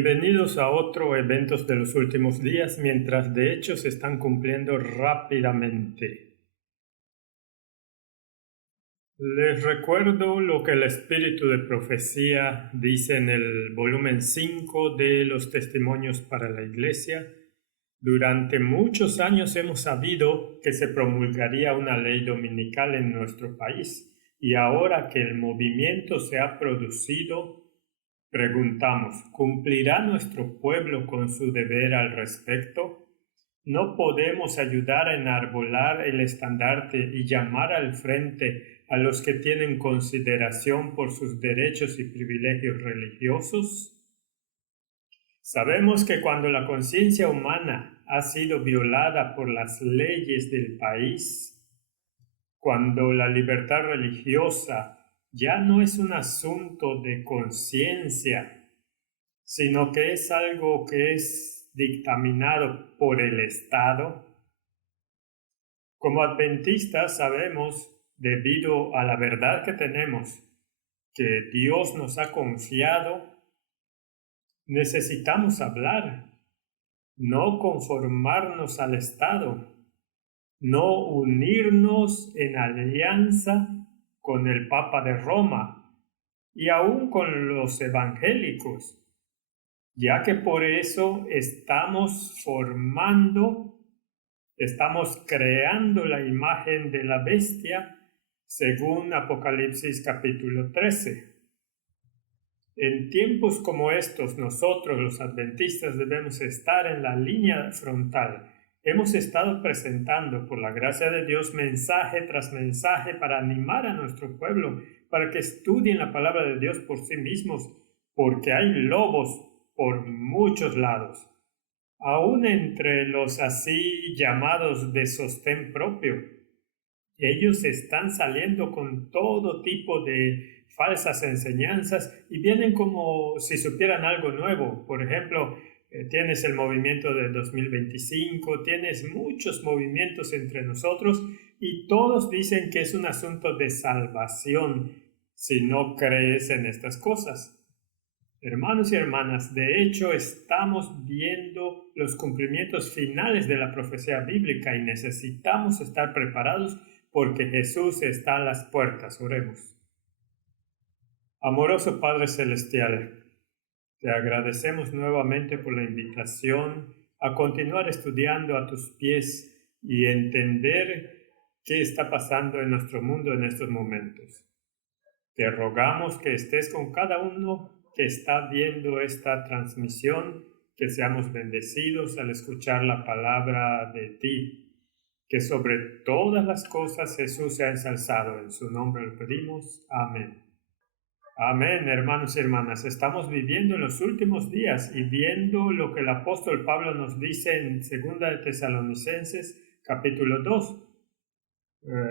Bienvenidos a otro Eventos de los Últimos Días, mientras de hecho se están cumpliendo rápidamente. Les recuerdo lo que el Espíritu de Profecía dice en el volumen 5 de los Testimonios para la Iglesia. Durante muchos años hemos sabido que se promulgaría una ley dominical en nuestro país, y ahora que el movimiento se ha producido, preguntamos, ¿cumplirá nuestro pueblo con su deber al respecto? ¿No podemos ayudar a enarbolar el estandarte y llamar al frente a los que tienen consideración por sus derechos y privilegios religiosos? Sabemos que cuando la conciencia humana ha sido violada por las leyes del país, cuando la libertad religiosa ya no es un asunto de conciencia, sino que es algo que es dictaminado por el Estado. Como adventistas sabemos, debido a la verdad que tenemos, que Dios nos ha confiado, necesitamos hablar, no conformarnos al Estado, no unirnos en alianza con el Papa de Roma y aún con los evangélicos, ya que por eso estamos creando la imagen de la bestia según Apocalipsis capítulo 13. En tiempos como estos, nosotros los adventistas debemos estar en la línea frontal. Hemos estado presentando, por la gracia de Dios, mensaje tras mensaje para animar a nuestro pueblo, para que estudien la palabra de Dios por sí mismos, porque hay lobos por muchos lados, aún entre los así llamados de sostén propio. Ellos están saliendo con todo tipo de falsas enseñanzas y vienen como si supieran algo nuevo. Por ejemplo, tienes el movimiento de 2025, tienes muchos movimientos entre nosotros y todos dicen que es un asunto de salvación si no crees en estas cosas. Hermanos y hermanas, de hecho estamos viendo los cumplimientos finales de la profecía bíblica y necesitamos estar preparados porque Jesús está a las puertas. Oremos. Amoroso Padre Celestial, te agradecemos nuevamente por la invitación a continuar estudiando a tus pies y entender qué está pasando en nuestro mundo en estos momentos. Te rogamos que estés con cada uno que está viendo esta transmisión, que seamos bendecidos al escuchar la palabra de ti, que sobre todas las cosas Jesús sea ensalzado. En su nombre lo pedimos. Amén. Amén, hermanos y hermanas. Estamos viviendo en los últimos días y viendo lo que el apóstol Pablo nos dice en 2 de Tesalonicenses, capítulo 2.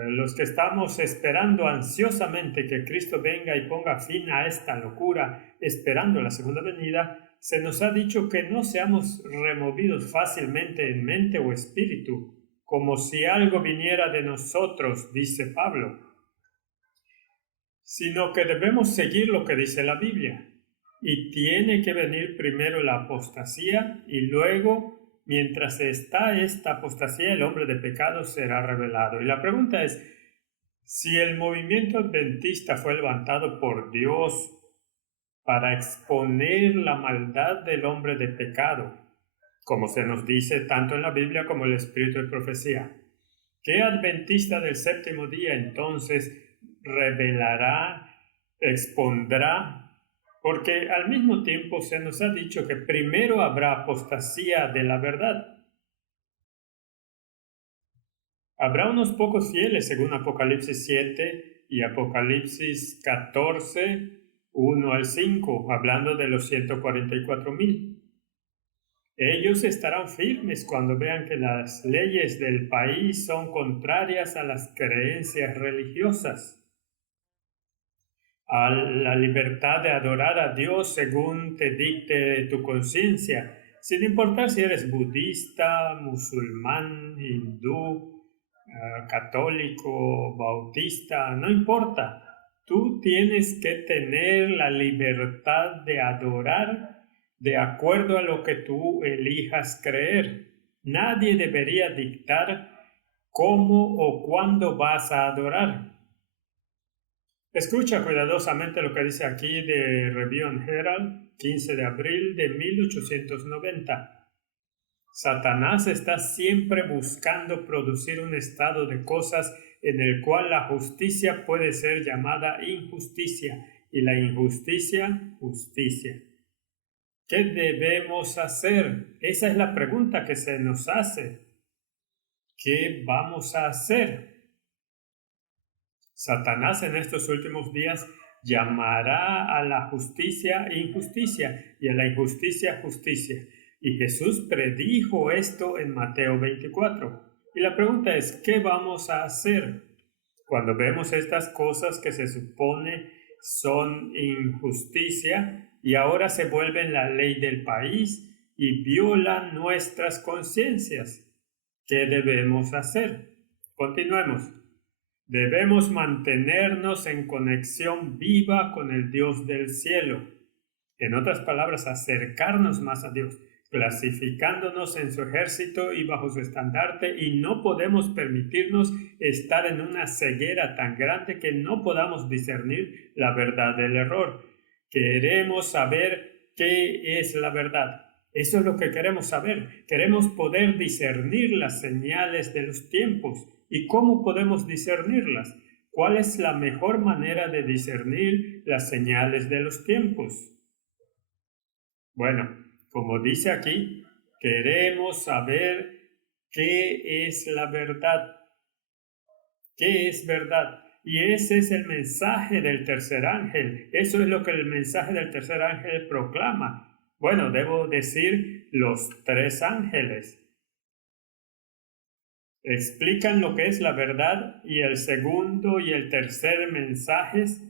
Los que estamos esperando ansiosamente que Cristo venga y ponga fin a esta locura, esperando la segunda venida, se nos ha dicho que no seamos removidos fácilmente en mente o espíritu, como si algo viniera de nosotros, dice Pablo, sino que debemos seguir lo que dice la Biblia. Y tiene que venir primero la apostasía y luego, mientras está esta apostasía, el hombre de pecado será revelado. Y la pregunta es, si el movimiento adventista fue levantado por Dios para exponer la maldad del hombre de pecado, como se nos dice tanto en la Biblia como en el Espíritu de Profecía, ¿qué adventista del séptimo día entonces revelará, expondrá? Porque al mismo tiempo se nos ha dicho que primero habrá apostasía de la verdad. Habrá unos pocos fieles según Apocalipsis 7 y Apocalipsis 14, 1 al 5, hablando de los 144,000. Ellos estarán firmes cuando vean que las leyes del país son contrarias a las creencias religiosas, a la libertad de adorar a Dios según te dicte tu conciencia, sin importar si eres budista, musulmán, hindú, católico, bautista, no importa. Tú tienes que tener la libertad de adorar de acuerdo a lo que tú elijas creer. Nadie debería dictar cómo o cuándo vas a adorar. Escucha cuidadosamente lo que dice aquí de Review and Herald, 15 de abril de 1890. Satanás está siempre buscando producir un estado de cosas en el cual la justicia puede ser llamada injusticia y la injusticia, justicia. ¿Qué debemos hacer? Esa es la pregunta que se nos hace. ¿Qué vamos a hacer? Satanás en estos últimos días llamará a la justicia injusticia y a la injusticia justicia. Y Jesús predijo esto en Mateo 24. Y la pregunta es, ¿qué vamos a hacer cuando vemos estas cosas que se supone son injusticia y ahora se vuelven la ley del país y violan nuestras conciencias? ¿Qué debemos hacer? Continuemos. Debemos mantenernos en conexión viva con el Dios del cielo. En otras palabras, acercarnos más a Dios, clasificándonos en su ejército y bajo su estandarte, y no podemos permitirnos estar en una ceguera tan grande que no podamos discernir la verdad del error. Queremos saber qué es la verdad. Eso es lo que queremos saber. Queremos poder discernir las señales de los tiempos. ¿Y cómo podemos discernirlas? ¿Cuál es la mejor manera de discernir las señales de los tiempos? Bueno, como dice aquí, queremos saber qué es la verdad. ¿Qué es verdad? Y ese es el mensaje del tercer ángel. Eso es lo que el mensaje del tercer ángel proclama. Bueno, debo decir los tres ángeles. Explican lo que es la verdad y el segundo y el tercer mensajes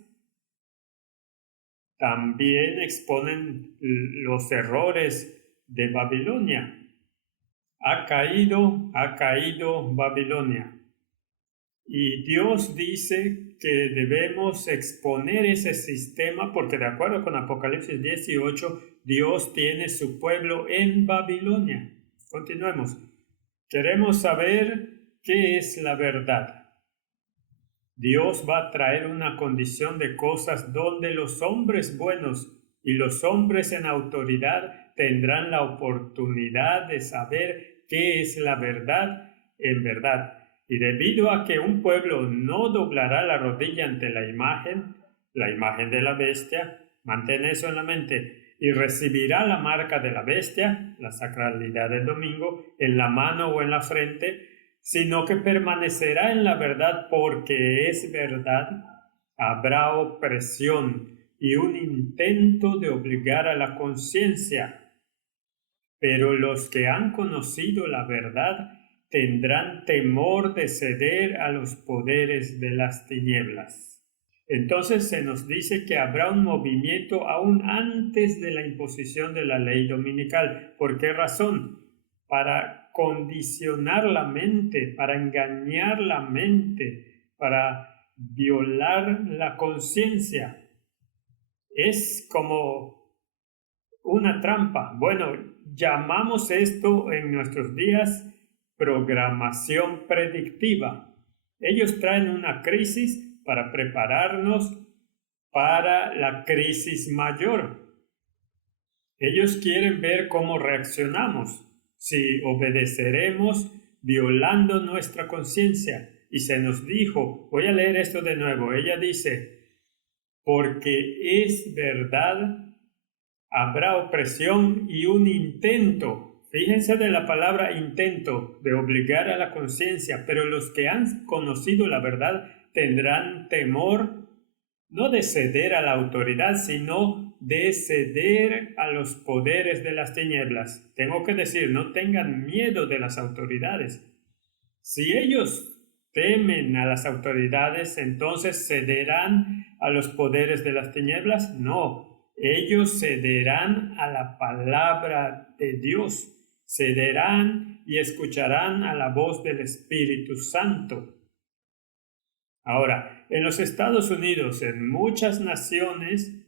también exponen los errores de Babilonia. Ha caído Babilonia. Y Dios dice que debemos exponer ese sistema porque de acuerdo con Apocalipsis 18, Dios tiene su pueblo en Babilonia. Continuemos. Queremos saber qué es la verdad. Dios va a traer una condición de cosas donde los hombres buenos y los hombres en autoridad tendrán la oportunidad de saber qué es la verdad en verdad. Y debido a que un pueblo no doblará la rodilla ante la imagen de la bestia, mantén eso en la mente, y recibirá la marca de la bestia, la sacralidad del domingo, en la mano o en la frente, sino que permanecerá en la verdad porque es verdad, habrá opresión y un intento de obligar a la conciencia. Pero los que han conocido la verdad tendrán temor de ceder a los poderes de las tinieblas. Entonces se nos dice que habrá un movimiento aún antes de la imposición de la ley dominical. ¿Por qué razón? Para condicionar la mente, para engañar la mente, para violar la conciencia. Es como una trampa. Bueno, llamamos esto en nuestros días programación predictiva. Ellos traen una crisis para prepararnos para la crisis mayor. Ellos quieren ver cómo reaccionamos, si obedeceremos violando nuestra conciencia. Y se nos dijo, voy a leer esto de nuevo, ella dice, porque es verdad, habrá opresión y un intento. Fíjense de la palabra intento, de obligar a la conciencia, pero los que han conocido la verdad tendrán temor, no de ceder a la autoridad, sino de ceder a los poderes de las tinieblas. Tengo que decir, no tengan miedo de las autoridades. Si ellos temen a las autoridades, entonces cederán a los poderes de las tinieblas. No, ellos cederán a la palabra de Dios. Cederán y escucharán a la voz del Espíritu Santo. Ahora, en los Estados Unidos, en muchas naciones,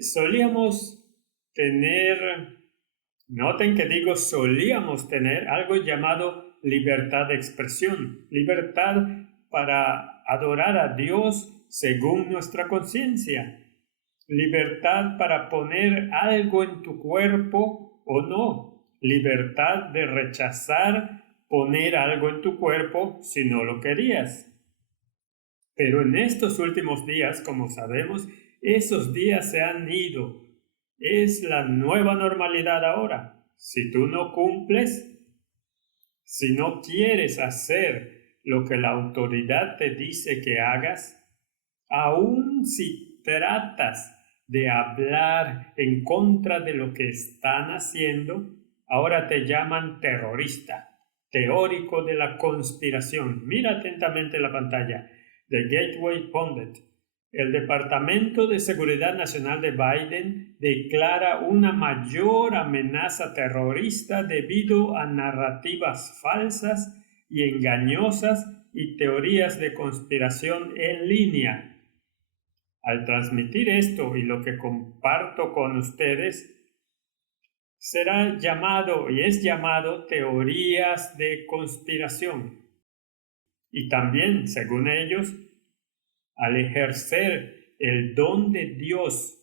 solíamos tener, noten que digo solíamos tener algo llamado libertad de expresión, libertad para adorar a Dios según nuestra conciencia, libertad para poner algo en tu cuerpo o no, libertad de rechazar poner algo en tu cuerpo si no lo querías. Pero en estos últimos días, como sabemos, esos días se han ido. Es la nueva normalidad ahora. Si tú no cumples, si no quieres hacer lo que la autoridad te dice que hagas, aun si tratas de hablar en contra de lo que están haciendo, ahora te llaman terrorista, teórico de la conspiración. Mira atentamente la pantalla de Gateway Pundit. El Departamento de Seguridad Nacional de Biden declara una mayor amenaza terrorista debido a narrativas falsas y engañosas y teorías de conspiración en línea. Al transmitir esto y lo que comparto con ustedes, será llamado y es llamado teorías de conspiración. Y también, según ellos, al ejercer el don de Dios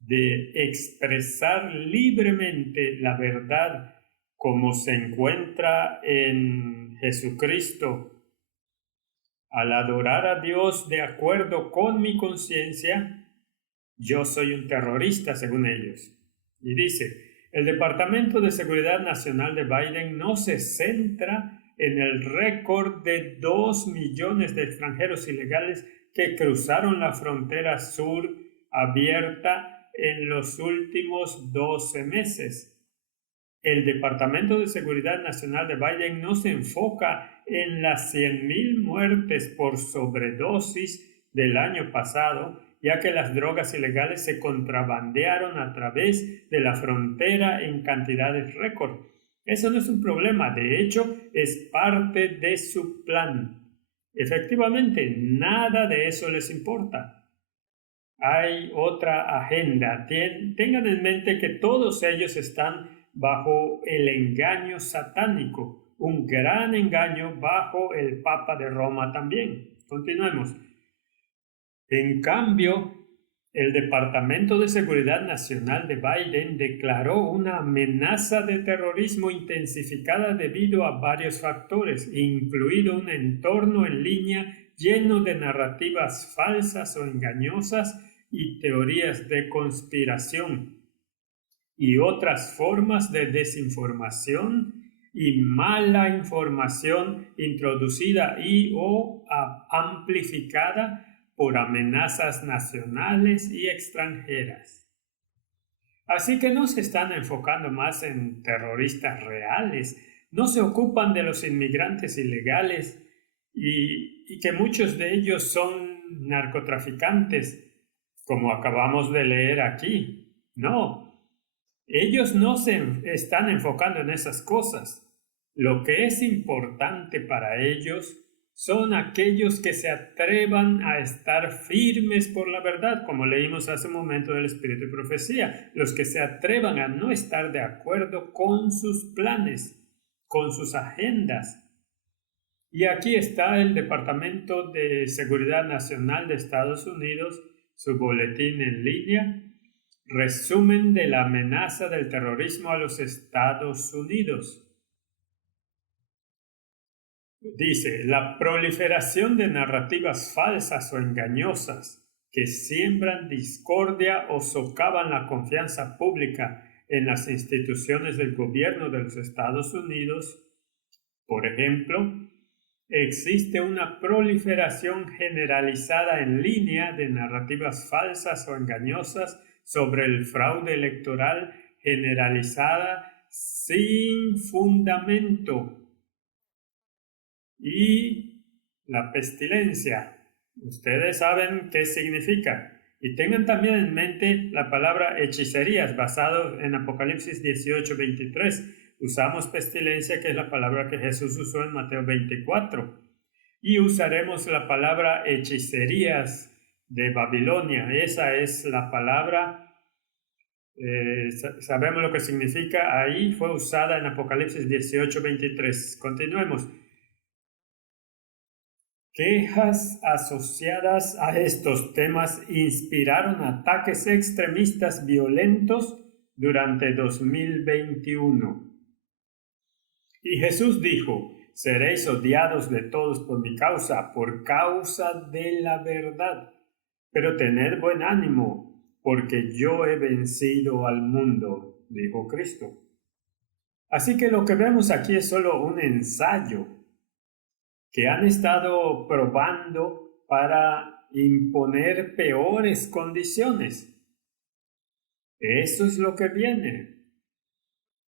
de expresar libremente la verdad como se encuentra en Jesucristo, al adorar a Dios de acuerdo con mi conciencia, yo soy un terrorista según ellos. Y dice, el Departamento de Seguridad Nacional de Biden no se centra en el récord de 2 millones de extranjeros ilegales que cruzaron la frontera sur abierta en los últimos 12 meses. El Departamento de Seguridad Nacional de Biden no se enfoca en las 100,000 muertes por sobredosis del año pasado, ya que las drogas ilegales se contrabandearon a través de la frontera en cantidades récord. Eso no es un problema, de hecho, es parte de su plan. Efectivamente, nada de eso les importa. Hay otra agenda. Tengan en mente que todos ellos están bajo el engaño satánico, un gran engaño bajo el Papa de Roma también. Continuemos. En cambio, el Departamento de Seguridad Nacional de Biden declaró una amenaza de terrorismo intensificada debido a varios factores, incluido un entorno en línea lleno de narrativas falsas o engañosas y teorías de conspiración, y otras formas de desinformación y mala información introducida y o amplificada por amenazas nacionales y extranjeras. Así que no se están enfocando más en terroristas reales, no se ocupan de los inmigrantes ilegales y que muchos de ellos son narcotraficantes, como acabamos de leer aquí. No, ellos no se están enfocando en esas cosas. Lo que es importante para ellos son aquellos que se atrevan a estar firmes por la verdad, como leímos hace un momento del Espíritu y Profecía, los que se atrevan a no estar de acuerdo con sus planes, con sus agendas. Y aquí está el Departamento de Seguridad Nacional de Estados Unidos, su boletín en línea, resumen de la amenaza del terrorismo a los Estados Unidos. Dice, la proliferación de narrativas falsas o engañosas que siembran discordia o socavan la confianza pública en las instituciones del gobierno de los Estados Unidos. Por ejemplo, existe una proliferación generalizada en línea de narrativas falsas o engañosas sobre el fraude electoral generalizada sin fundamento. Y la pestilencia, ustedes saben qué significa. Y tengan también en mente la palabra hechicerías, basado en Apocalipsis 18:23. Usamos pestilencia, que es la palabra que Jesús usó en Mateo 24. Y usaremos la palabra hechicerías de Babilonia. Esa es la palabra Sabemos lo que significa. Ahí fue usada en Apocalipsis 18:23. Continuemos. Quejas asociadas a estos temas inspiraron ataques extremistas violentos durante 2021. Y Jesús dijo: seréis odiados de todos por mi causa, por causa de la verdad. Pero tened buen ánimo, porque yo he vencido al mundo, dijo Cristo. Así que lo que vemos aquí es solo un ensayo que han estado probando para imponer peores condiciones. Eso es lo que viene.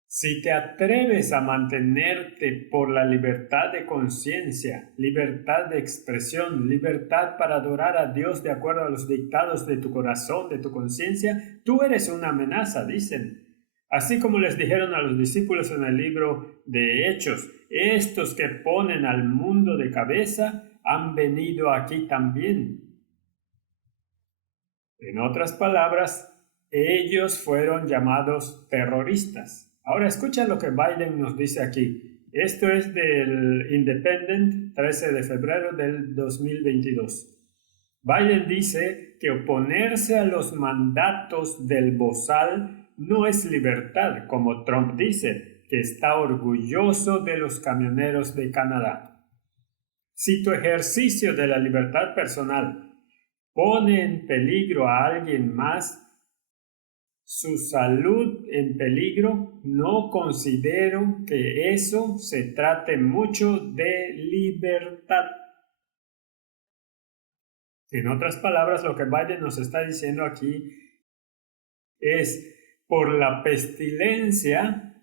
Si te atreves a mantenerte por la libertad de conciencia, libertad de expresión, libertad para adorar a Dios de acuerdo a los dictados de tu corazón, de tu conciencia, tú eres una amenaza, dicen. Así como les dijeron a los discípulos en el libro de Hechos, estos que ponen al mundo de cabeza han venido aquí también. En otras palabras, ellos fueron llamados terroristas. Ahora escucha lo que Biden nos dice aquí. Esto es del Independent, 13 de febrero del 2022. Biden dice que oponerse a los mandatos del bozal no es libertad, como Trump dice, que está orgulloso de los camioneros de Canadá. Si tu ejercicio de la libertad personal pone en peligro a alguien más, su salud en peligro, no considero que eso se trate mucho de libertad. En otras palabras, lo que Biden nos está diciendo aquí es: por la pestilencia,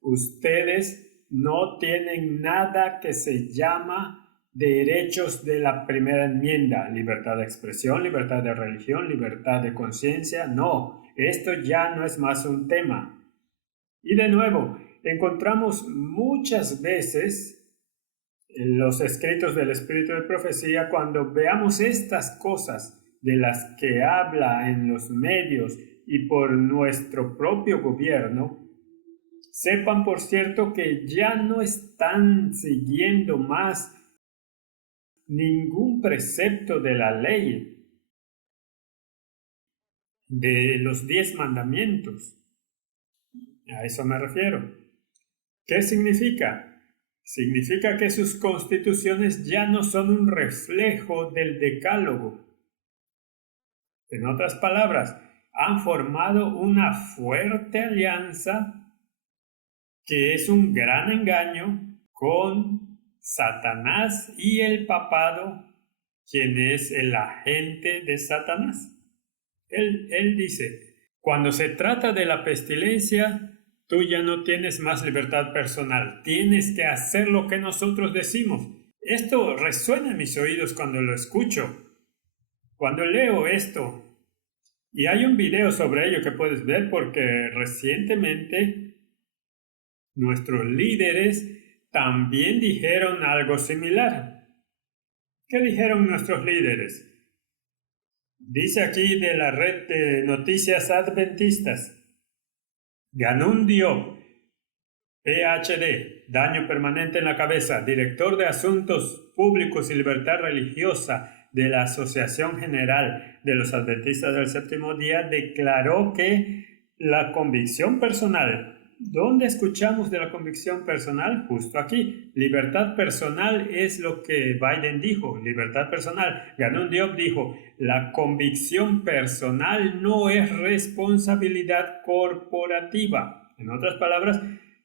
ustedes no tienen nada que se llama derechos de la primera enmienda, libertad de expresión, libertad de religión, libertad de conciencia. No, esto ya no es más un tema. Y de nuevo, encontramos muchas veces en los escritos del Espíritu de Profecía, cuando veamos estas cosas de las que habla en los medios y por nuestro propio gobierno, sepan por cierto que ya no están siguiendo más ningún precepto de la ley, de los 10 mandamientos. A eso me refiero. ¿Qué significa? Significa que sus constituciones ya no son un reflejo del decálogo. En otras palabras, han formado una fuerte alianza que es un gran engaño con Satanás y el papado, quien es el agente de Satanás. Él dice: cuando se trata de la pestilencia, tú ya no tienes más libertad personal, tienes que hacer lo que nosotros decimos. Esto resuena en mis oídos cuando lo escucho, cuando leo esto. Y hay un video sobre ello que puedes ver, porque recientemente nuestros líderes también dijeron algo similar. ¿Qué dijeron nuestros líderes? Dice aquí de la red de noticias adventistas: Ganun Diop, PhD, daño permanente en la cabeza, director de Asuntos Públicos y Libertad Religiosa de la Asociación General de los Adventistas del Séptimo Día, declaró que la convicción personal. ¿Dónde escuchamos de la convicción personal? Justo aquí. Libertad personal es lo que Biden dijo, libertad personal. Ganun Diop dijo: la convicción personal no es responsabilidad corporativa. En otras palabras,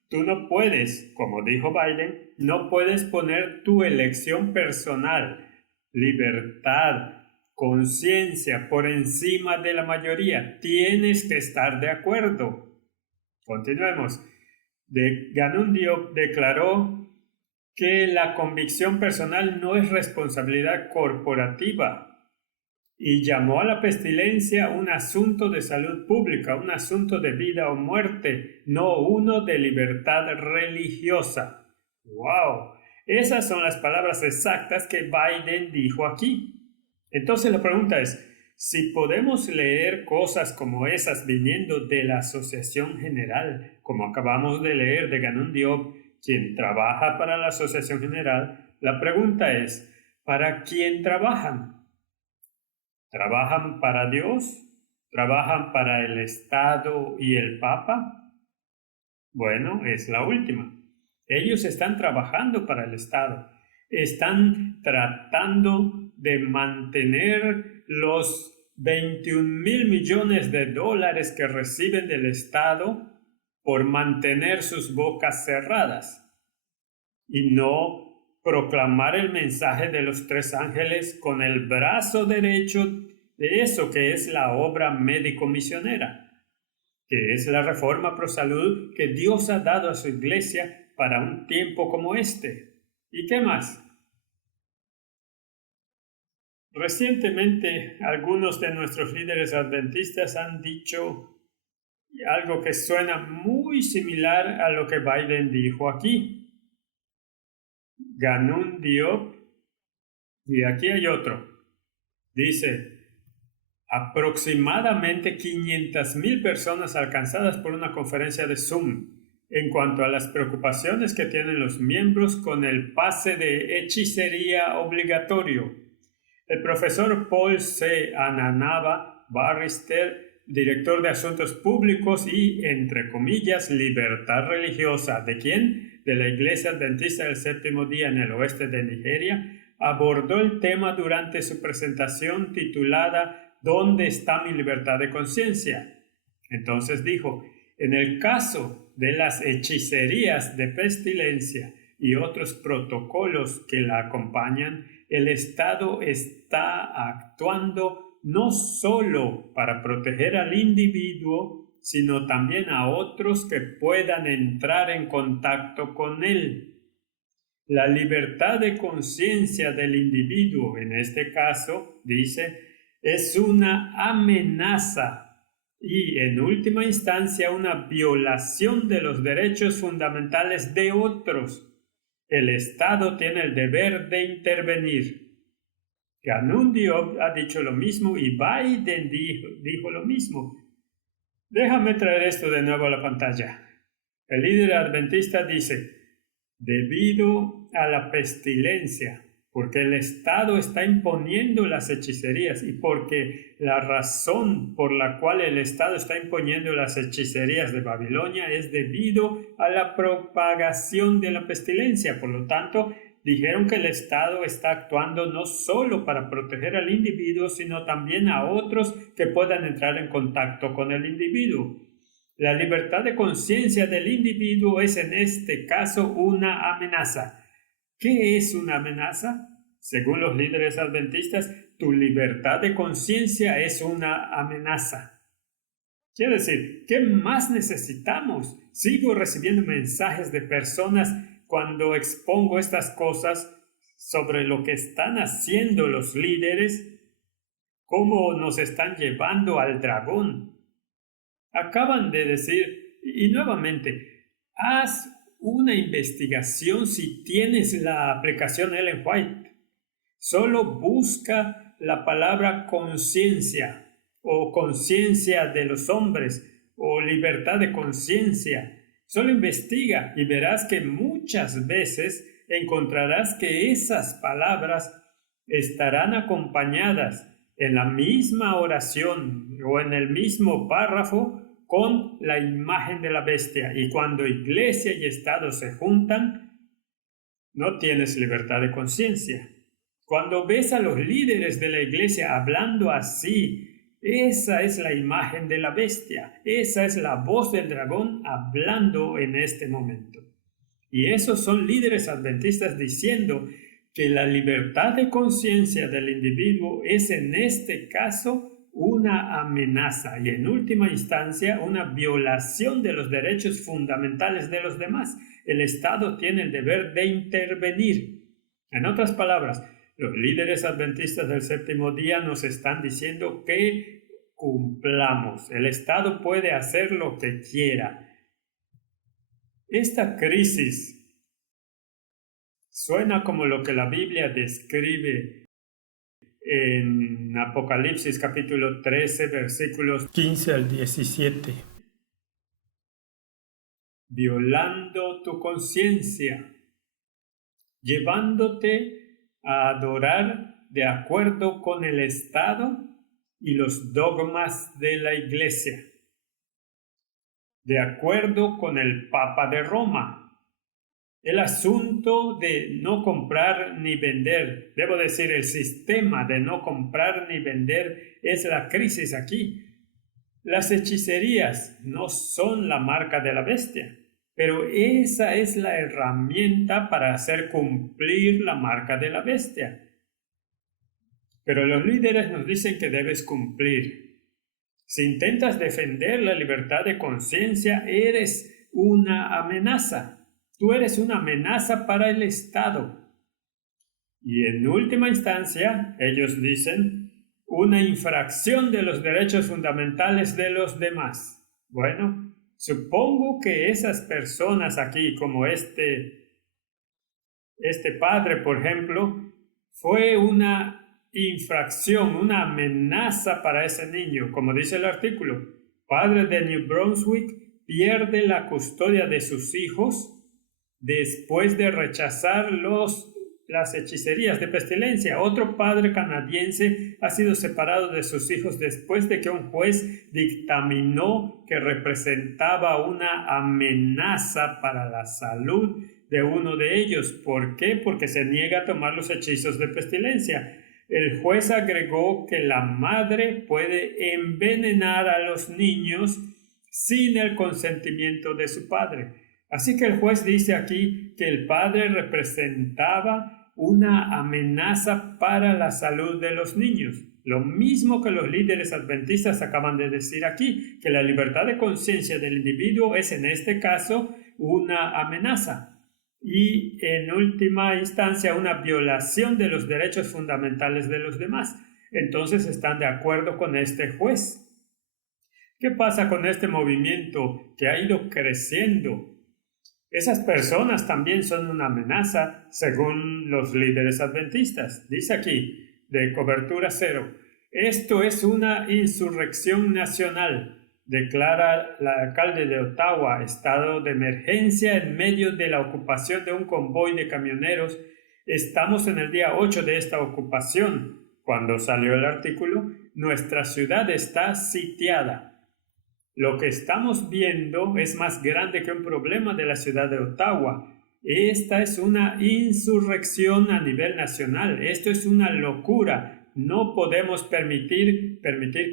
tú no puedes, como dijo Biden, no puedes poner tu elección personal, libertad, conciencia por encima de la mayoría. Tienes que estar de acuerdo. Continuemos. Ganun Diop declaró que la convicción personal no es responsabilidad corporativa y llamó a la pestilencia un asunto de salud pública, un asunto de vida o muerte, no uno de libertad religiosa. ¡Wow! Esas son las palabras exactas que Biden dijo aquí. Entonces la pregunta es: si podemos leer cosas como esas viniendo de la Asociación General, como acabamos de leer de Ganun Diop, quien trabaja para la Asociación General, la pregunta es, ¿para quién trabajan? ¿Trabajan para Dios? ¿Trabajan para el Estado y el Papa? Bueno, es la última. Ellos están trabajando para el Estado. Están tratando de mantener los 21,000 millones de dólares que reciben del Estado por mantener sus bocas cerradas y no proclamar el mensaje de los tres ángeles con el brazo derecho de eso que es la obra médico-misionera, que es la reforma pro salud que Dios ha dado a su iglesia para un tiempo como este. ¿Y qué más? Recientemente, algunos de nuestros líderes adventistas han dicho algo que suena muy similar a lo que Biden dijo aquí. Ganun Diop, y aquí hay otro. Dice, aproximadamente 500,000 personas alcanzadas por una conferencia de Zoom en cuanto a las preocupaciones que tienen los miembros con el pase de hechicería obligatorio. El profesor Paul C. Ananaba Barrister, director de Asuntos Públicos y, entre comillas, libertad religiosa, ¿de quién? De la Iglesia Adventista del Séptimo Día en el oeste de Nigeria, abordó el tema durante su presentación titulada ¿Dónde está mi libertad de conciencia? Entonces dijo, en el caso de las hechicerías de pestilencia y otros protocolos que la acompañan, el Estado está actuando no solo para proteger al individuo, sino también a otros que puedan entrar en contacto con él. La libertad de conciencia del individuo, en este caso, dice, es una amenaza y, en última instancia, una violación de los derechos fundamentales de otros. El Estado tiene el deber de intervenir. Ganun Diop ha dicho lo mismo y Biden dijo lo mismo. Déjame traer esto de nuevo a la pantalla. El líder adventista dice, debido a la pestilencia, porque el Estado está imponiendo las hechicerías y porque la razón por la cual el Estado está imponiendo las hechicerías de Babilonia es debido a la propagación de la pestilencia. Por lo tanto, dijeron que el Estado está actuando no solo para proteger al individuo, sino también a otros que puedan entrar en contacto con el individuo. La libertad de conciencia del individuo es en este caso una amenaza. ¿Qué es una amenaza? Según los líderes adventistas, tu libertad de conciencia es una amenaza. Quiere decir, ¿qué más necesitamos? Sigo recibiendo mensajes de personas cuando expongo estas cosas sobre lo que están haciendo los líderes, cómo nos están llevando al dragón. Acaban de decir, y nuevamente, haz una investigación si tienes la aplicación Ellen White. Solo busca la palabra conciencia o conciencia de los hombres o libertad de conciencia. Solo investiga y verás que muchas veces encontrarás que esas palabras estarán acompañadas en la misma oración o en el mismo párrafo con la imagen de la bestia. Y cuando iglesia y Estado se juntan, no tienes libertad de conciencia. Cuando ves a los líderes de la iglesia hablando así, esa es la imagen de la bestia. Esa es la voz del dragón hablando en este momento. Y esos son líderes adventistas diciendo que la libertad de conciencia del individuo es en este caso una amenaza y en última instancia una violación de los derechos fundamentales de los demás. El Estado tiene el deber de intervenir. En otras palabras, los líderes adventistas del séptimo día nos están diciendo que cumplamos. El Estado puede hacer lo que quiera. Esta crisis suena como lo que la Biblia describe en Apocalipsis capítulo 13, versículos 15 al 17. Violando tu conciencia, llevándote a adorar de acuerdo con el Estado y los dogmas de la Iglesia, de acuerdo con el Papa de Roma. El asunto de no comprar ni vender, debo decir, el sistema de no comprar ni vender es la crisis aquí. Las hechicerías no son la marca de la bestia, pero esa es la herramienta para hacer cumplir la marca de la bestia. Pero los líderes nos dicen que debes cumplir. Si intentas defender la libertad de conciencia, eres una amenaza. Tú eres una amenaza para el Estado. Y en última instancia, ellos dicen, una infracción de los derechos fundamentales de los demás. Bueno, supongo que esas personas aquí, como este padre, por ejemplo, fue una infracción, una amenaza para ese niño. Como dice el artículo, padre de New Brunswick pierde la custodia de sus hijos después de rechazar las hechicerías de pestilencia. Otro padre canadiense ha sido separado de sus hijos después de que un juez dictaminó que representaba una amenaza para la salud de uno de ellos. ¿Por qué? Porque se niega a tomar los hechizos de pestilencia. El juez agregó que la madre puede envenenar a los niños sin el consentimiento de su padre. Así que el juez dice aquí que el padre representaba una amenaza para la salud de los niños. Lo mismo que los líderes adventistas acaban de decir aquí, que la libertad de conciencia del individuo es en este caso una amenaza y en última instancia una violación de los derechos fundamentales de los demás. Entonces están de acuerdo con este juez. ¿Qué pasa con este movimiento que ha ido creciendo? Esas personas también son una amenaza según los líderes adventistas. Dice aquí, de cobertura cero, esto es una insurrección nacional, declara el alcalde de Ottawa, estado de emergencia en medio de la ocupación de un convoy de camioneros. Estamos en el día 8 de esta ocupación. Cuando salió el artículo, nuestra ciudad está sitiada. Lo que estamos viendo es más grande que un problema de la ciudad de Ottawa. Esta es una insurrección a nivel nacional. Esto es una locura. No podemos permitir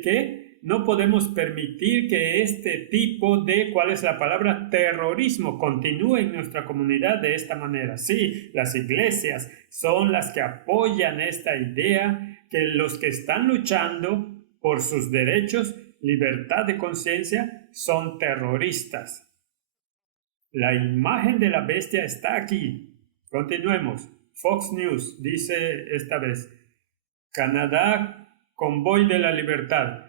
¿qué? No podemos permitir que este tipo de, ¿cuál es la palabra? Terrorismo continúe en nuestra comunidad de esta manera. Sí, las iglesias son las que apoyan esta idea que los que están luchando por sus derechos, libertad de conciencia, son terroristas. La imagen de la bestia está aquí. Continuemos. Fox News dice esta vez, Canadá, convoy de la libertad.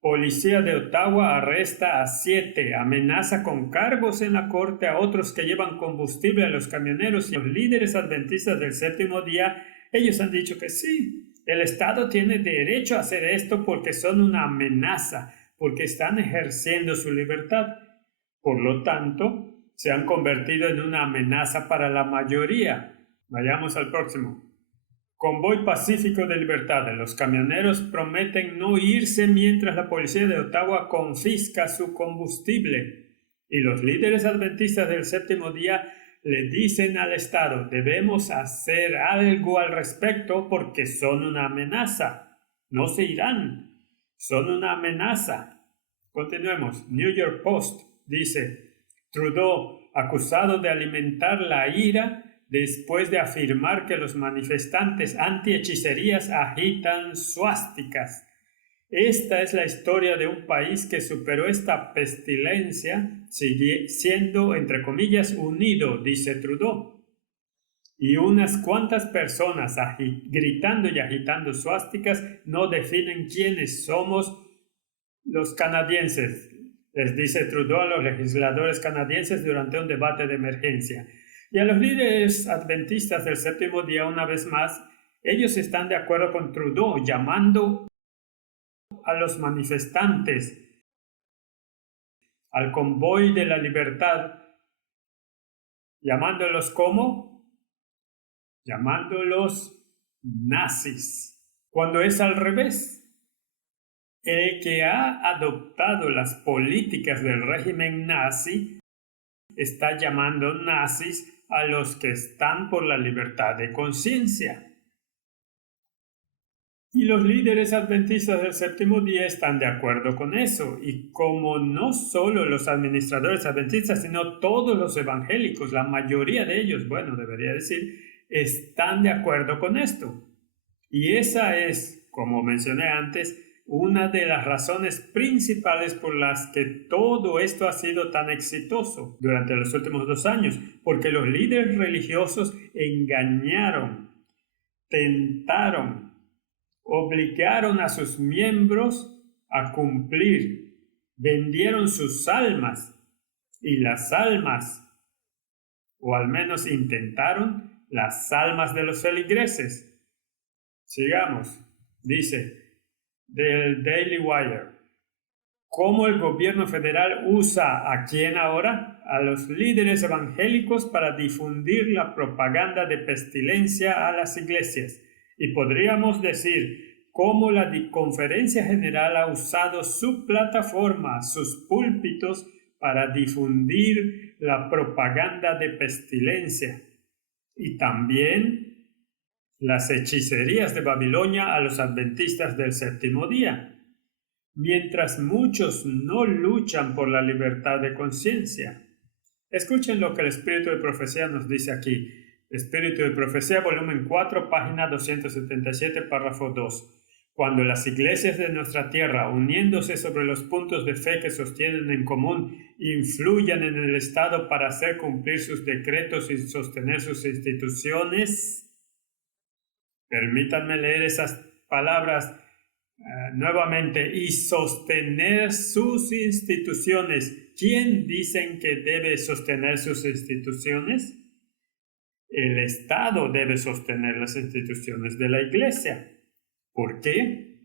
Policía de Ottawa arresta a 7, amenaza con cargos en la corte a otros que llevan combustible a los camioneros y los líderes adventistas del séptimo día. Ellos han dicho que sí, el Estado tiene derecho a hacer esto porque son una amenaza, porque están ejerciendo su libertad. Por lo tanto, se han convertido en una amenaza para la mayoría. Vayamos al próximo. Convoy pacífico de libertad. Los camioneros prometen no irse mientras la policía de Ottawa confisca su combustible. Y los líderes adventistas del séptimo día le dicen al Estado, debemos hacer algo al respecto porque son una amenaza. No se irán. Son una amenaza. Continuemos. New York Post dice, Trudeau acusado de alimentar la ira después de afirmar que los manifestantes anti-hechicerías agitan suásticas. Esta es la historia de un país que superó esta pestilencia siendo, entre comillas, unido, dice Trudeau. Y unas cuantas personas gritando y agitando suásticas no definen quiénes somos los canadienses, les dice Trudeau a los legisladores canadienses durante un debate de emergencia. Y a los líderes adventistas del séptimo día, una vez más, Ellos están de acuerdo con Trudeau, llamando a los manifestantes, al convoy de la libertad, llamándolos ¿cómo? Llamándolos nazis, cuando es al revés. El que ha adoptado las políticas del régimen nazi está llamando nazis a los que están por la libertad de conciencia. Y los líderes adventistas del séptimo día están de acuerdo con eso. Y como no solo los administradores adventistas, sino todos los evangélicos, la mayoría de ellos, bueno, debería decir, están de acuerdo con esto. Y esa es, como mencioné antes, una de las razones principales por las que todo esto ha sido tan exitoso durante los últimos 2 años, porque los líderes religiosos engañaron, tentaron, obligaron a sus miembros a cumplir, vendieron sus almas, y las almas, o al menos intentaron, las almas de los feligreses. Sigamos, dice del Daily Wire, ¿cómo el gobierno federal usa a quién ahora? A los líderes evangélicos para difundir la propaganda de pestilencia a las iglesias. Y podríamos decir cómo la Conferencia General ha usado su plataforma, sus púlpitos, para difundir la propaganda de pestilencia. Y también las hechicerías de Babilonia a los adventistas del séptimo día, mientras muchos no luchan por la libertad de conciencia. Escuchen lo que el Espíritu de Profecía nos dice aquí. Espíritu de Profecía, volumen 4, página 277, párrafo 2. Cuando las iglesias de nuestra tierra, uniéndose sobre los puntos de fe que sostienen en común, influyan en el Estado para hacer cumplir sus decretos y sostener sus instituciones. Permítanme leer esas palabras nuevamente. Y sostener sus instituciones. ¿Quién dicen que debe sostener sus instituciones? El Estado debe sostener las instituciones de la Iglesia. ¿Por qué?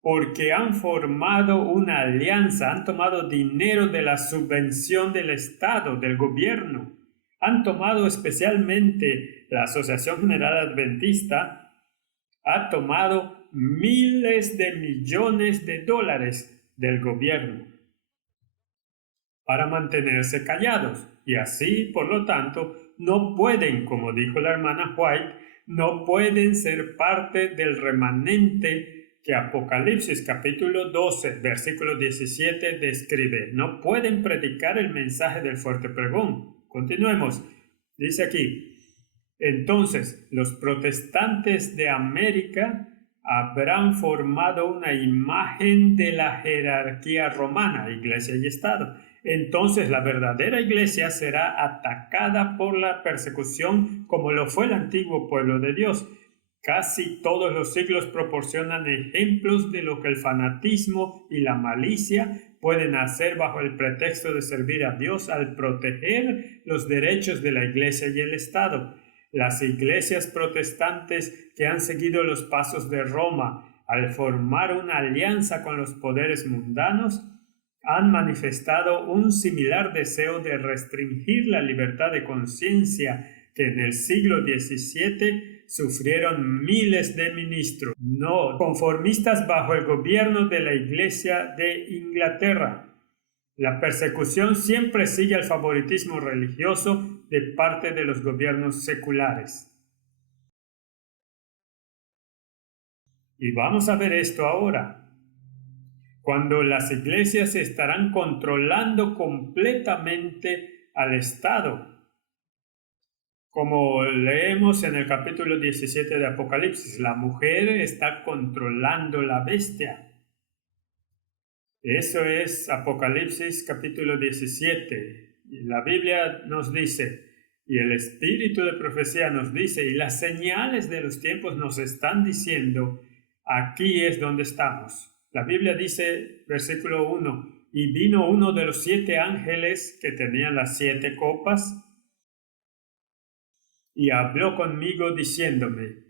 Porque han formado una alianza, han tomado dinero de la subvención del Estado, del gobierno. Han tomado especialmente la Asociación General Adventista, ha tomado miles de millones de dólares del gobierno para mantenerse callados. Y así, por lo tanto, no pueden, como dijo la hermana White, no pueden ser parte del remanente que Apocalipsis capítulo 12, versículo 17 describe. No pueden predicar el mensaje del fuerte pregón. Continuemos. Dice aquí, entonces los protestantes de América habrán formado una imagen de la jerarquía romana, iglesia y Estado. Entonces la verdadera iglesia será atacada por la persecución como lo fue el antiguo pueblo de Dios. Casi todos los siglos proporcionan ejemplos de lo que el fanatismo y la malicia pueden hacer bajo el pretexto de servir a Dios al proteger los derechos de la Iglesia y el Estado. Las iglesias protestantes que han seguido los pasos de Roma al formar una alianza con los poderes mundanos han manifestado un similar deseo de restringir la libertad de conciencia que en el siglo XVII sufrieron miles de ministros no conformistas bajo el gobierno de la Iglesia de Inglaterra. La persecución siempre sigue al favoritismo religioso de parte de los gobiernos seculares. Y vamos a ver esto ahora. Cuando las iglesias estarán controlando completamente al Estado, como leemos en el capítulo 17 de Apocalipsis, la mujer está controlando la bestia. Eso es Apocalipsis capítulo 17. Y la Biblia nos dice, y el Espíritu de Profecía nos dice, y las señales de los tiempos nos están diciendo, aquí es donde estamos. La Biblia dice, versículo 1, y vino uno de los 7 ángeles que tenían las 7 copas, y habló conmigo diciéndome,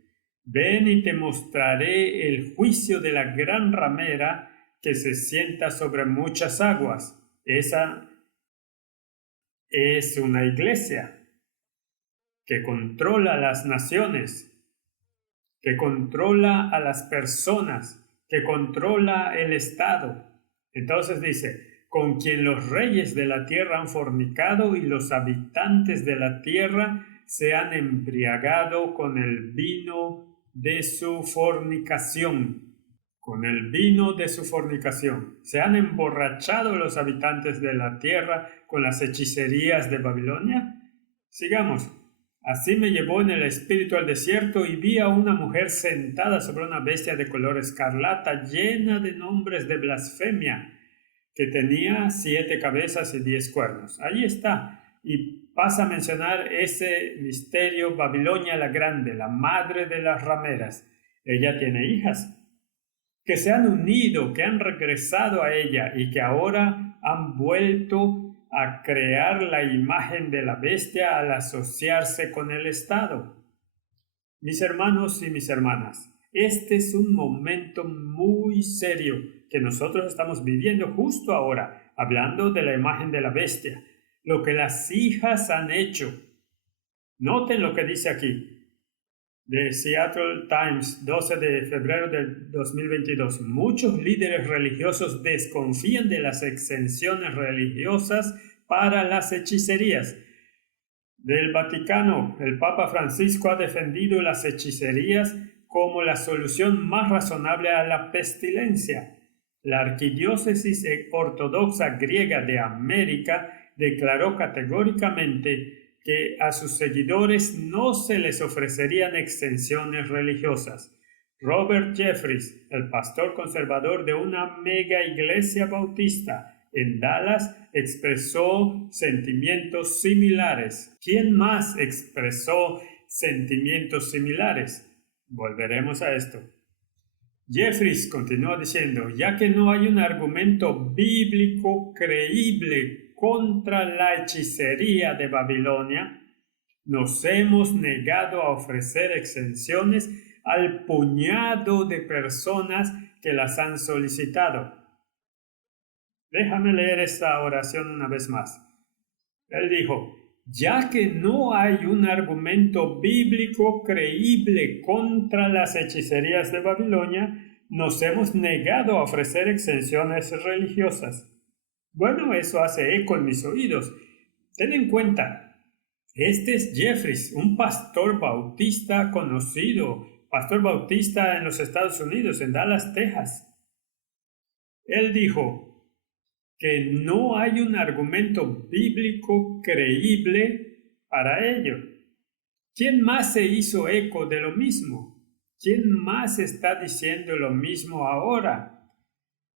Ven y te mostraré el juicio de la gran ramera que se sienta sobre muchas aguas. Esa es una iglesia que controla las naciones, que controla a las personas, que controla el Estado. Entonces dice, con quien los reyes de la tierra han fornicado y los habitantes de la tierra se han embriagado con el vino de su fornicación. Con el vino de su fornicación. Se han emborrachado los habitantes de la tierra con las hechicerías de Babilonia. Sigamos. Así me llevó en el espíritu al desierto y vi a una mujer sentada sobre una bestia de color escarlata llena de nombres de blasfemia, que tenía 7 cabezas y 10 cuernos. Ahí está. Y pasa a mencionar ese misterio, Babilonia la Grande, la madre de las rameras. Ella tiene hijas que se han unido, que han regresado a ella y que ahora han vuelto a crear la imagen de la bestia al asociarse con el Estado. Mis hermanos y mis hermanas, este es un momento muy serio que nosotros estamos viviendo justo ahora, hablando de la imagen de la bestia, lo que las hijas han hecho. Noten lo que dice aquí, de Seattle Times, 12 de febrero del 2022. Muchos líderes religiosos desconfían de las exenciones religiosas para las hechicerías. Del Vaticano, el Papa Francisco ha defendido las hechicerías como la solución más razonable a la pestilencia. La Arquidiócesis Ortodoxa Griega de América declaró categóricamente que a sus seguidores no se les ofrecerían exenciones religiosas. Robert Jeffries, el pastor conservador de una mega iglesia bautista en Dallas, expresó sentimientos similares. ¿Quién más expresó sentimientos similares? Volveremos a esto. Jeffries continúa diciendo, ya que no hay un argumento bíblico creíble contra la hechicería de Babilonia, nos hemos negado a ofrecer exenciones al puñado de personas que las han solicitado. Déjame leer esta oración una vez más. Él dijo, ya que no hay un argumento bíblico creíble contra las hechicerías de Babilonia, nos hemos negado a ofrecer exenciones religiosas. Bueno, eso hace eco en mis oídos. Ten en cuenta, este es Jeffries, un pastor bautista conocido, pastor bautista en los Estados Unidos, en Dallas, Texas. Él dijo que no hay un argumento bíblico creíble para ello. ¿Quién más se hizo eco de lo mismo? ¿Quién más está diciendo lo mismo ahora?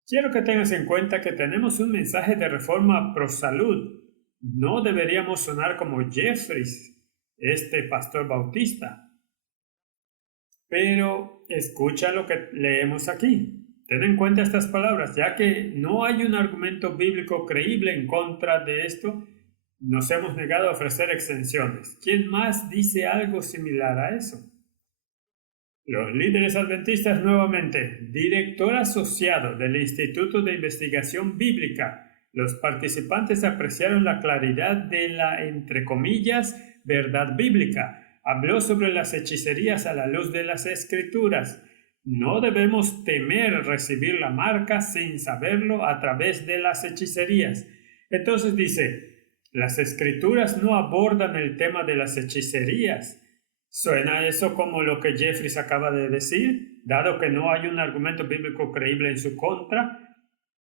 Quiero que tengas en cuenta que tenemos un mensaje de reforma pro salud. No deberíamos sonar como Jeffries, este pastor bautista. Pero escucha lo que leemos aquí. Ten en cuenta estas palabras, ya que no hay un argumento bíblico creíble en contra de esto, nos hemos negado a ofrecer exenciones. ¿Quién más dice algo similar a eso? Los líderes adventistas nuevamente, director asociado del Instituto de Investigación Bíblica. Los participantes apreciaron la claridad de la, entre comillas, verdad bíblica. Habló sobre las hechicerías a la luz de las Escrituras. No debemos temer recibir la marca sin saberlo a través de las hechicerías. Entonces dice, las Escrituras no abordan el tema de las hechicerías. ¿Suena eso como lo que Jeffries acaba de decir? Dado que no hay un argumento bíblico creíble en su contra,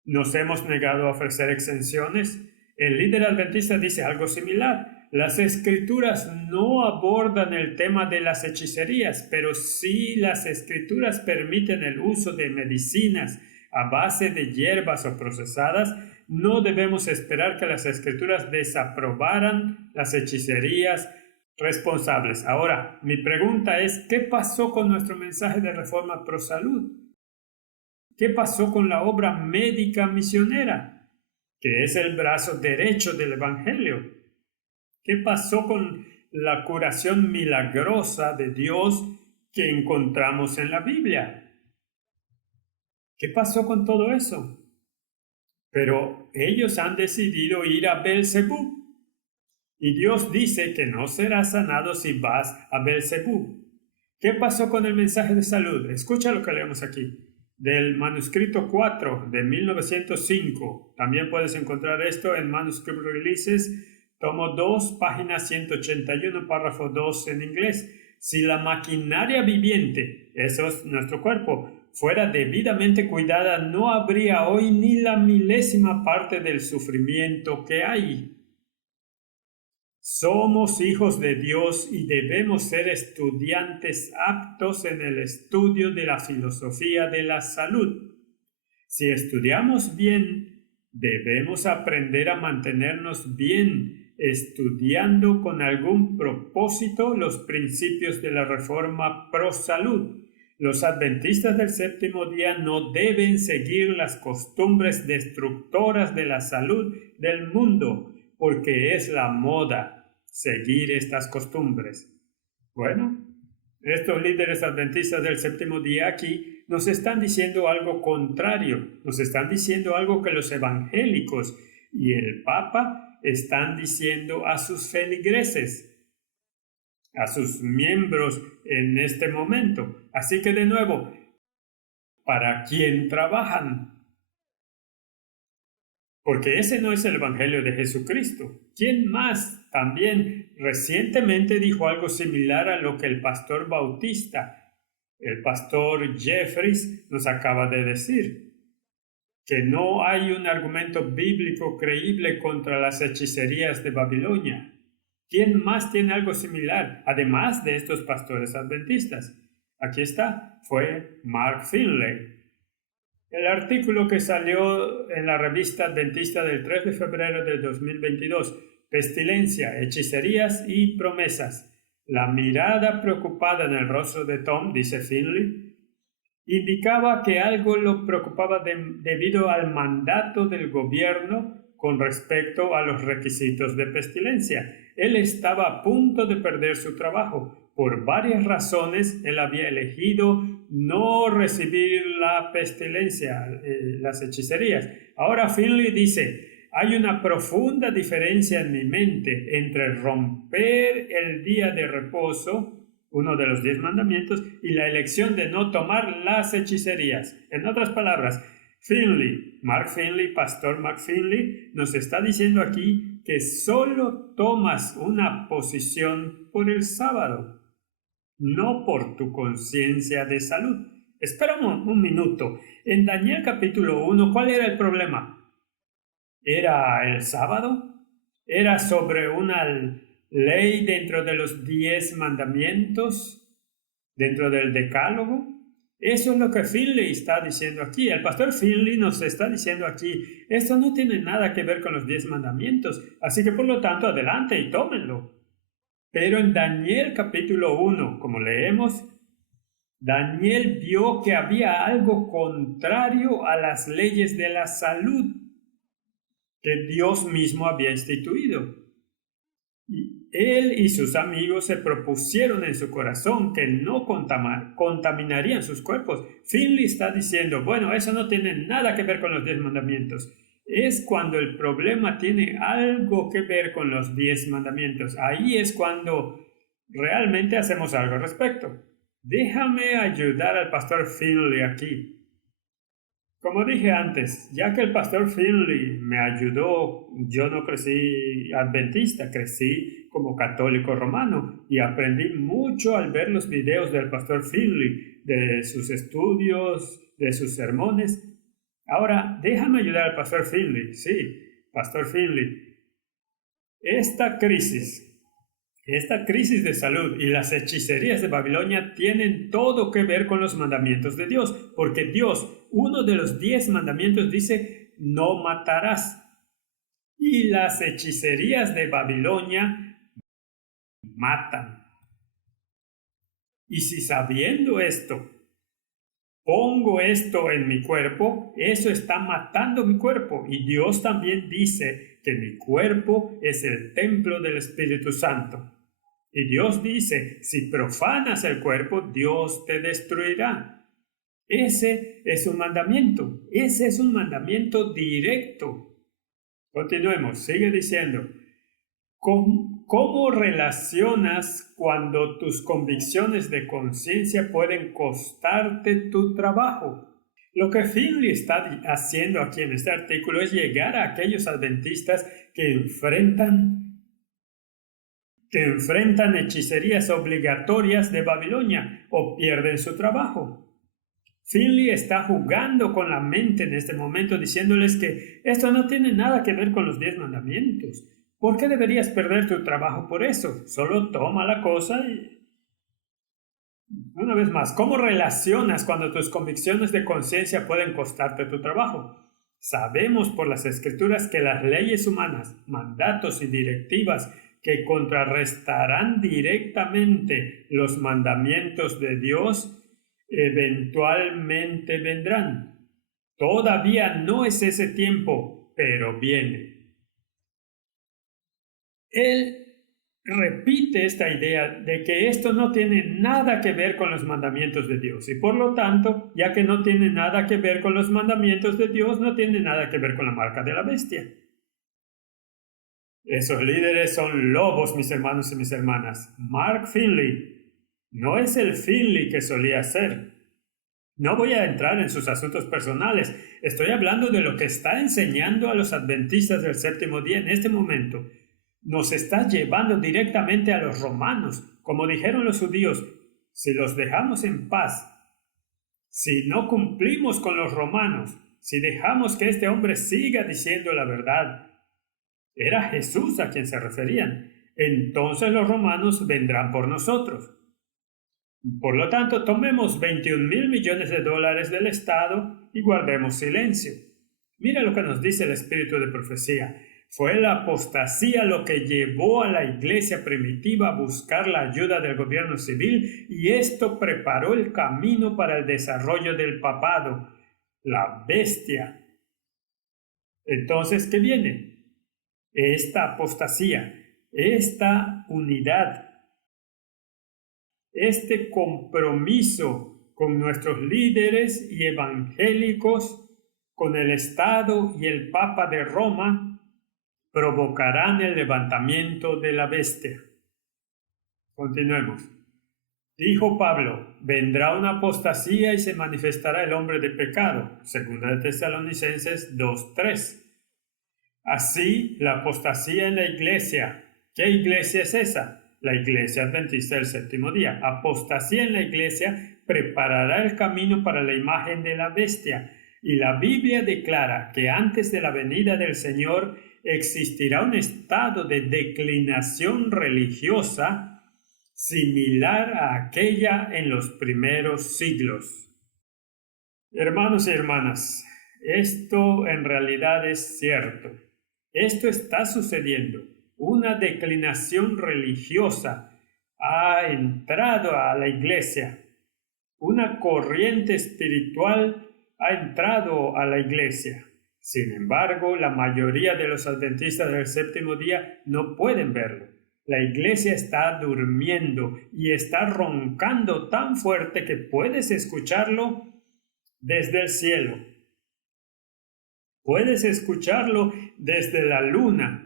¿nos hemos negado a ofrecer exenciones? El líder adventista dice algo similar. Las Escrituras no abordan el tema de las hechicerías, pero sí las Escrituras permiten el uso de medicinas a base de hierbas o procesadas. No debemos esperar que las Escrituras desaprobaran las hechicerías responsables. Ahora, mi pregunta es, ¿qué pasó con nuestro mensaje de reforma pro salud? ¿Qué pasó con la obra médica misionera, que es el brazo derecho del Evangelio? ¿Qué pasó con la curación milagrosa de Dios que encontramos en la Biblia. ¿Qué pasó con todo eso? Pero ellos han decidido ir a Beelzebú. Y Dios dice que no serás sanado si vas a Beelzebú. ¿Qué pasó con el mensaje de salud? Escucha lo que leemos aquí. Del manuscrito 4 de 1905. También puedes encontrar esto en Manuscript Releases, tomo 2, página 181, párrafo 2 en inglés. Si la maquinaria viviente, eso es nuestro cuerpo, fuera debidamente cuidada, no habría hoy ni la milésima parte del sufrimiento que hay. Somos hijos de Dios y debemos ser estudiantes aptos en el estudio de la filosofía de la salud. Si estudiamos bien, debemos aprender a mantenernos bien, estudiando con algún propósito los principios de la reforma pro salud. Los adventistas del séptimo día no deben seguir las costumbres destructoras de la salud del mundo, porque es la moda seguir estas costumbres. Bueno, estos líderes adventistas del séptimo día aquí nos están diciendo algo contrario, nos están diciendo algo que los evangélicos y el Papa están diciendo a sus feligreses, a sus miembros en este momento. Así que de nuevo, ¿para quién trabajan? Porque ese no es el Evangelio de Jesucristo. ¿Quién más también recientemente dijo algo similar a lo que el pastor Bautista, el pastor Jeffries, nos acaba de decir? Que no hay un argumento bíblico creíble contra las hechicerías de Babilonia. ¿Quién más tiene algo similar, además de estos pastores adventistas? Aquí está, fue Mark Finley. El artículo que salió en la revista Adventista del 3 de febrero de 2022, Pestilencia, Hechicerías y Promesas. La mirada preocupada en el rostro de Tom, dice Finley, indicaba que algo lo preocupaba debido al mandato del gobierno con respecto a los requisitos de pestilencia. Él estaba a punto de perder su trabajo. Por varias razones, él había elegido no recibir la pestilencia, las hechicerías. Ahora Finley dice, hay una profunda diferencia en mi mente entre romper el día de reposo, uno de los 10 mandamientos, y la elección de no tomar las hechicerías. En otras palabras, Mark Finley, pastor Mark Finley, nos está diciendo aquí que solo tomas una posición por el sábado, no por tu conciencia de salud. Espera un minuto. En Daniel capítulo 1, ¿cuál era el problema? ¿Era el sábado? ¿Era sobre una ley dentro de los 10 mandamientos? ¿Dentro del decálogo? Eso es lo que Finley está diciendo aquí. El pastor Finley nos está diciendo aquí, esto no tiene nada que ver con los 10 mandamientos, así que por lo tanto adelante y tómenlo. Pero en Daniel capítulo 1, como leemos, Daniel vio que había algo contrario a las leyes de la salud que Dios mismo había instituido. Y él y sus amigos se propusieron en su corazón que no contaminarían sus cuerpos. Finley está diciendo, bueno, eso no tiene nada que ver con los 10 mandamientos. Es cuando el problema tiene algo que ver con los 10 mandamientos. Ahí es cuando realmente hacemos algo al respecto. Déjame ayudar al pastor Finley aquí. Como dije antes, ya que el pastor Finley me ayudó, yo no crecí adventista, crecí como católico romano y aprendí mucho al ver los videos del pastor Finley, de sus estudios, de sus sermones. Ahora, déjame ayudar al pastor Finley. Sí, pastor Finley. Esta crisis de salud y las hechicerías de Babilonia tienen todo que ver con los mandamientos de Dios, porque Dios, uno de los 10 mandamientos dice, no matarás. Y las hechicerías de Babilonia matan. Y si sabiendo esto, pongo esto en mi cuerpo, eso está matando mi cuerpo. Y Dios también dice que mi cuerpo es el templo del Espíritu Santo. Y Dios dice, si profanas el cuerpo, Dios te destruirá. Ese es un mandamiento directo. Continuemos, sigue diciendo. ¿Cómo relacionas cuando tus convicciones de conciencia pueden costarte tu trabajo? Lo que Finley está haciendo aquí en este artículo es llegar a aquellos adventistas que enfrentan hechicerías obligatorias de Babilonia o pierden su trabajo. Finley está jugando con la mente en este momento diciéndoles que esto no tiene nada que ver con los 10 mandamientos. ¿Por qué deberías perder tu trabajo por eso? Solo toma la cosa y... Una vez más, ¿cómo relacionas cuando tus convicciones de conciencia pueden costarte tu trabajo? Sabemos por las Escrituras que las leyes humanas, mandatos y directivas que contrarrestarán directamente los mandamientos de Dios eventualmente vendrán. Todavía no es ese tiempo, pero viene. Él repite esta idea de que esto no tiene nada que ver con los mandamientos de Dios y por lo tanto, ya que no tiene nada que ver con los mandamientos de Dios, no tiene nada que ver con la marca de la bestia. Esos líderes son lobos, mis hermanos y mis hermanas. Mark Finley no es el Finley que solía ser. No voy a entrar en sus asuntos personales. Estoy hablando de lo que está enseñando a los adventistas del séptimo día en este momento. Nos está llevando directamente a los romanos. Como dijeron los judíos, si los dejamos en paz, si no cumplimos con los romanos, si dejamos que este hombre siga diciendo la verdad, era Jesús a quien se referían, entonces los romanos vendrán por nosotros. Por lo tanto, tomemos 21,000 millones de dólares del Estado y guardemos silencio. Mira lo que nos dice el espíritu de profecía. Fue la apostasía lo que llevó a la iglesia primitiva a buscar la ayuda del gobierno civil y esto preparó el camino para el desarrollo del papado, la bestia. Entonces, ¿qué viene? Esta apostasía, esta unidad, este compromiso con nuestros líderes y evangélicos, con el Estado y el Papa de Roma, provocarán el levantamiento de la bestia. Continuemos. Dijo Pablo, vendrá una apostasía y se manifestará el hombre de pecado. Segunda de Tesalonicenses 2:3. Así, la apostasía en la iglesia. ¿Qué iglesia es esa? La iglesia adventista del séptimo día. Apostasía en la iglesia preparará el camino para la imagen de la bestia. Y la Biblia declara que antes de la venida del Señor existirá un estado de declinación religiosa similar a aquella en los primeros siglos. Hermanos y hermanas, esto en realidad es cierto. Esto está sucediendo. Una declinación religiosa ha entrado a la iglesia. Una corriente espiritual ha entrado a la iglesia. Sin embargo, la mayoría de los adventistas del séptimo día no pueden verlo. La iglesia está durmiendo y está roncando tan fuerte que puedes escucharlo desde el cielo. Puedes escucharlo desde la luna,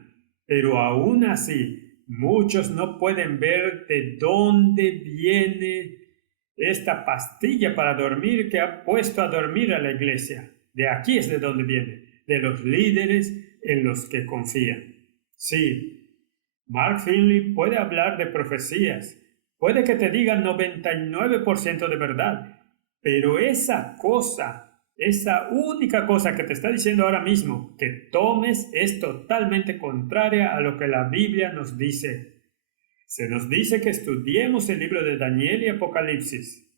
pero aún así, muchos no pueden ver de dónde viene esta pastilla para dormir que ha puesto a dormir a la iglesia. De aquí es de donde viene. De los líderes en los que confían. Sí, Mark Finley puede hablar de profecías, puede que te digan 99% de verdad, pero esa única cosa que te está diciendo ahora mismo, que tomes, es totalmente contraria a lo que la Biblia nos dice. Se nos dice que estudiemos el libro de Daniel y Apocalipsis.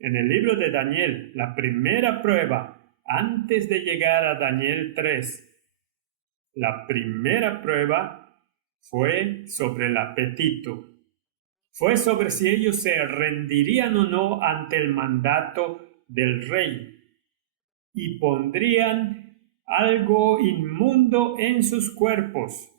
En el libro de Daniel, la primera prueba, antes de llegar a Daniel 3, la primera prueba fue sobre el apetito. Fue sobre si ellos se rendirían o no ante el mandato del rey y pondrían algo inmundo en sus cuerpos.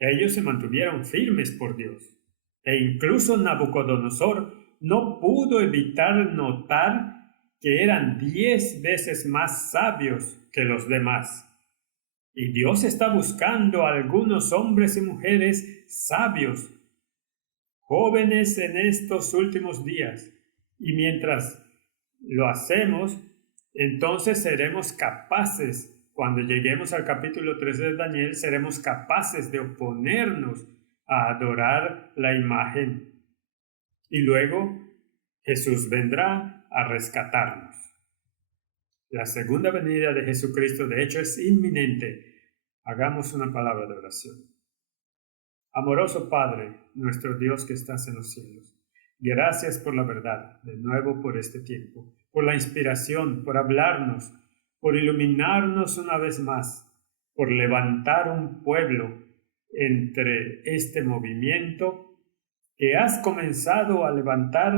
Ellos se mantuvieron firmes por Dios. E incluso Nabucodonosor no pudo evitar notar que eran 10 veces más sabios que los demás. Y Dios está buscando a algunos hombres y mujeres sabios, jóvenes en estos últimos días. Y mientras lo hacemos, entonces seremos capaces, cuando lleguemos al capítulo 3 de Daniel, seremos capaces de oponernos a adorar la imagen. Y luego Jesús vendrá a rescatarnos. La segunda venida de Jesucristo, de hecho, es inminente. Hagamos una palabra de oración. Amoroso Padre, nuestro Dios que estás en los cielos, gracias por la verdad, de nuevo por este tiempo, por la inspiración, por hablarnos, por iluminarnos una vez más, por levantar un pueblo entre este movimiento que has comenzado a levantar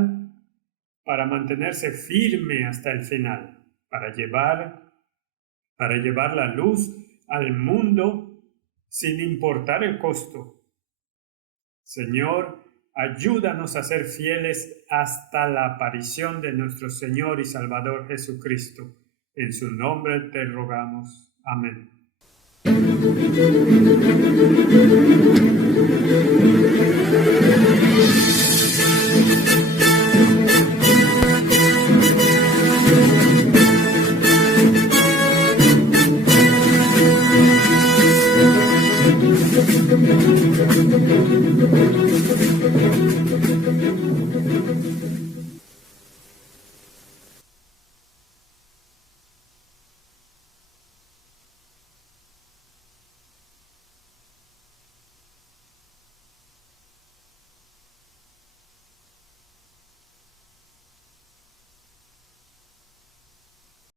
para mantenerse firme hasta el final, para llevar la luz al mundo sin importar el costo. Señor, ayúdanos a ser fieles hasta la aparición de nuestro Señor y Salvador Jesucristo. En su nombre te rogamos. Amén.